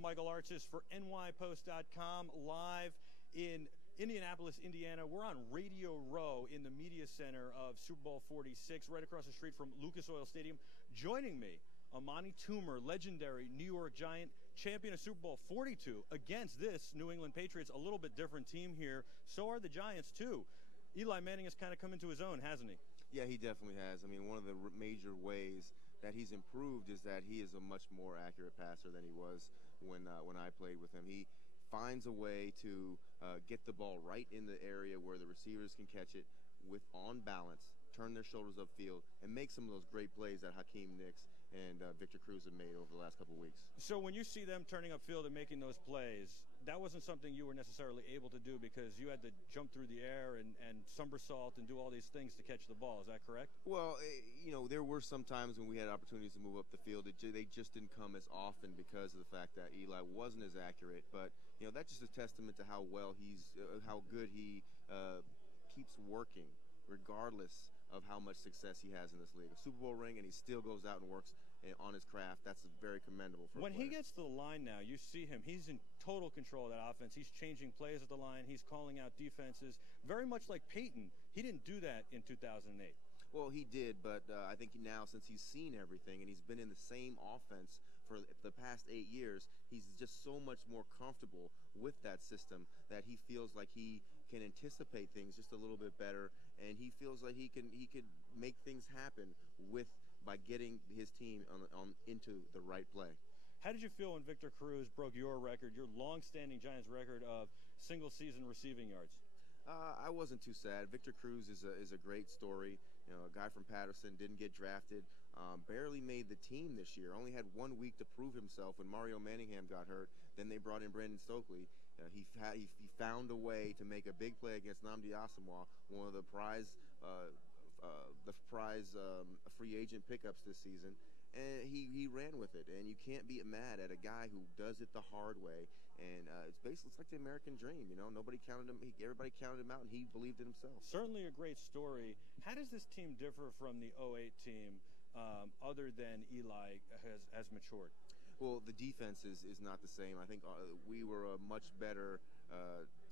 I'm Michael Artis for nypost.com, live in Indianapolis, Indiana. We're on Radio Row in the Media Center of Super Bowl 46, right across the street from Lucas Oil Stadium. Joining me, Toomer, legendary New York Giant, champion of Super Bowl 42, against this New England Patriots, a little bit different team here. So are the Giants, too. Eli Manning has kind of come into his own, hasn't he? Yeah, he definitely has. I mean, one of the major ways that he's improved is that he is a much more accurate passer than he was when I played with him. He finds a way to get the ball right in the area where the receivers can catch it with on balance, turn their shoulders upfield, and make some of those great plays that Hakeem Nicks and Victor Cruz have made over the last couple of weeks. So when you see them turning upfield and making those plays, that wasn't something you were necessarily able to do because you had to jump through the air and somersault and do all these things to catch the ball. Is that correct? Well, there were some times when we had opportunities to move up the field. They just didn't come as often because of the fact that Eli wasn't as accurate. But, that's just a testament to how well how good he keeps working, regardless of how much success he has in this league. A Super Bowl ring, and he still goes out and works on his craft. That's very commendable for when a player. He gets to the line now, you see him. He's in total control of that offense. He's changing plays at the line. He's calling out defenses, very much like Peyton. He didn't do that in 2008. Well, he did, but I think now, since he's seen everything and he's been in the same offense for the past 8 years, he's just so much more comfortable with that system that he feels like he can anticipate things just a little bit better, and he feels like he could make things happen by getting his team on into the right play. How did you feel when Victor Cruz broke your record, your long-standing Giants record of single-season receiving yards? I wasn't too sad. Victor Cruz is a great story. A guy from Patterson, didn't get drafted, barely made the team this year. Only had 1 week to prove himself when Mario Manningham got hurt. Then they brought in Brandon Stokely. He found a way to make a big play against Nnamdi Asomugha, one of the prize free agent pickups this season. And he ran with it, and you can't be mad at a guy who does it the hard way. And it's like the American dream, Nobody counted him. Everybody counted him out, and he believed in himself. Certainly a great story. How does this team differ from the 08 team, other than Eli has matured? Well, the defense is not the same. I think we were a much better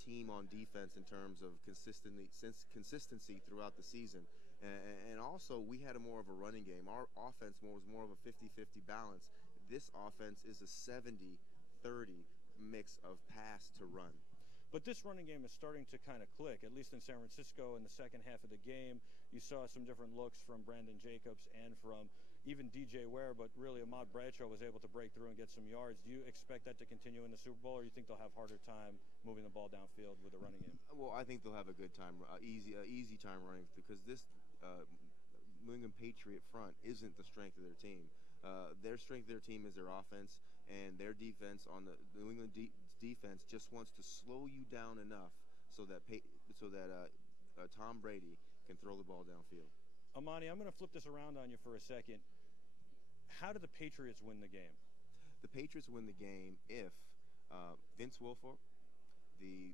team on defense in terms of consistency throughout the season. And also, we had more of a running game. Our offense was more of a 50-50 balance. This offense is a 70-30 mix of pass to run. But this running game is starting to kind of click, at least in San Francisco in the second half of the game. You saw some different looks from Brandon Jacobs and from even DJ Ware, but really Ahmad Bradshaw was able to break through and get some yards. Do you expect that to continue in the Super Bowl, or do you think they'll have harder time moving the ball downfield with the running game? Well, I think they'll have a good time, easy time running, because this New England Patriot front isn't the strength of their team. Their strength of their team is their offense, and their defense on the New England defense just wants to slow you down enough so that Tom Brady can throw the ball downfield. Amani, I'm going to flip this around on you for a second. How do the Patriots win the game? The Patriots win the game if Vince Wilfork, the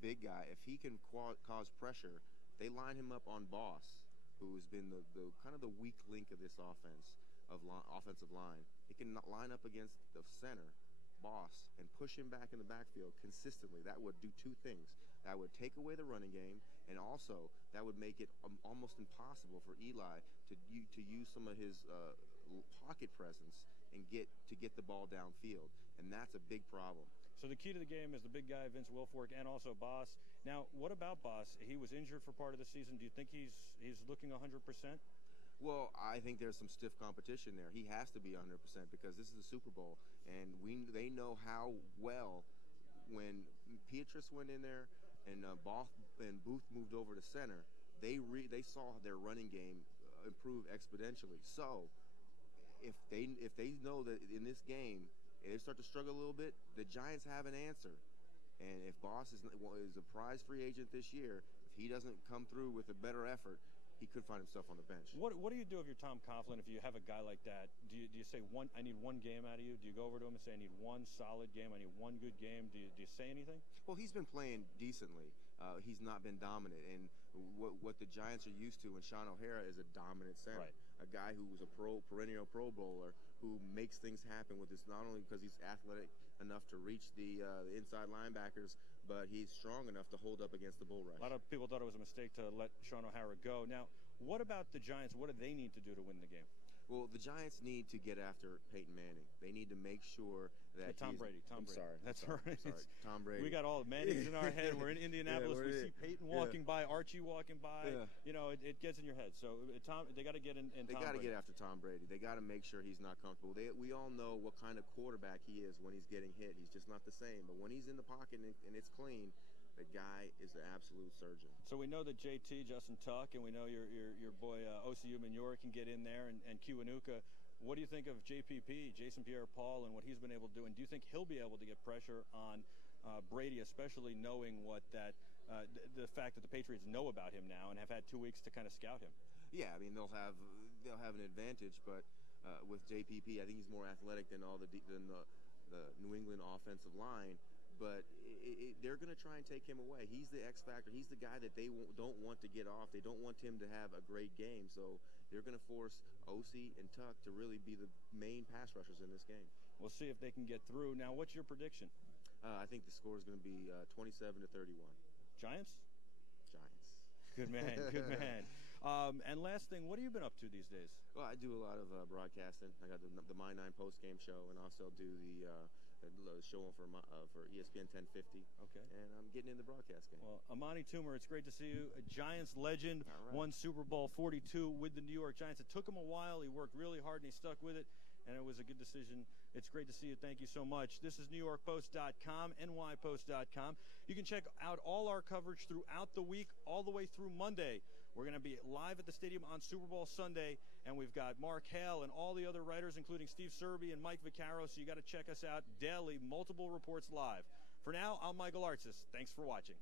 big guy, if he can cause pressure, they line him up on Boss, who has been the kind of the weak link of this offensive line. He can line up against the center, Boss, and push him back in the backfield consistently. That would do two things. That would take away the running game, and also that would make it almost impossible for Eli to use some of his pocket presence and get the ball downfield, and that's a big problem. So the key to the game is the big guy, Vince Wilfork, and also Boss. Now, what about Boss? He was injured for part of the season. Do you think he's looking 100%? Well, I think there's some stiff competition there. He has to be 100% because this is the Super Bowl, and they know how well when Pietrus went in there and Booth moved over to center, they saw their running game improve exponentially. So if they know that in this game they start to struggle a little bit, the Giants have an answer. And if Boss is a prize free agent this year, if he doesn't come through with a better effort, he could find himself on the bench. What do you do if you're Tom Coughlin, if you have a guy like that? Do you say, I need one game out of you? Do you go over to him and say, I need one solid game, I need one good game? Do you say anything? Well, he's been playing decently. He's not been dominant. And what the Giants are used to when Sean O'Hara is a dominant center. Right. a guy who was a perennial Pro Bowler who makes things happen with this, not only because he's athletic enough to reach the inside linebackers, but he's strong enough to hold up against the bull rush. A lot of people thought it was a mistake to let Sean O'Hara go. Now, what about the Giants? What do they need to do to win the game? Well, the Giants need to get after Peyton Manning. They need to make sure that Tom Brady. I'm sorry. That's all right. Sorry. Tom Brady. We got all Mannings in our head. We're in Indianapolis. We see Peyton walking by, Archie walking by. Yeah. You know, it gets in your head. So they got to get in. They got to get after Tom Brady. They got to make sure he's not comfortable. We all know what kind of quarterback he is when he's getting hit. He's just not the same. But when he's in the pocket and it's clean, the guy is an absolute surgeon. So we know that JT, Justin Tuck, and we know your boy OCU Manure can get in there, and Kiwanuka. What do you think of JPP, Jason Pierre-Paul, and what he's been able to do? And do you think he'll be able to get pressure on Brady, especially knowing what the fact that the Patriots know about him now and have had 2 weeks to kind of scout him? Yeah, I mean they'll have an advantage, but with JPP, I think he's more athletic than the New England offensive line. But they're going to try and take him away. He's the X factor. He's the guy that they don't want to get off. They don't want him to have a great game. So they're going to force OC and Tuck to really be the main pass rushers in this game. We'll see if they can get through. Now, what's your prediction? I think the score is going to be 27-31. Giants? Giants. Good man. Good man. And last thing, what have you been up to these days? Well, I do a lot of broadcasting. I got the My 9 post-game show, and also do the show for ESPN 1050. Okay. And I'm getting in the broadcast game. Well, Amani Toomer, it's great to see you. A Giants legend, right. Won Super Bowl 42 with the New York Giants. It took him a while. He worked really hard, and he stuck with it, and it was a good decision. It's great to see you. Thank you so much. This is NewYorkPost.com, NYPost.com. You can check out all our coverage throughout the week, all the way through Monday. We're going to be live at the stadium on Super Bowl Sunday, and we've got Mark Hale and all the other writers, including Steve Serby and Mike Vaccaro, so you got to check us out daily, multiple reports live. For now, I'm Michael Artsis. Thanks for watching.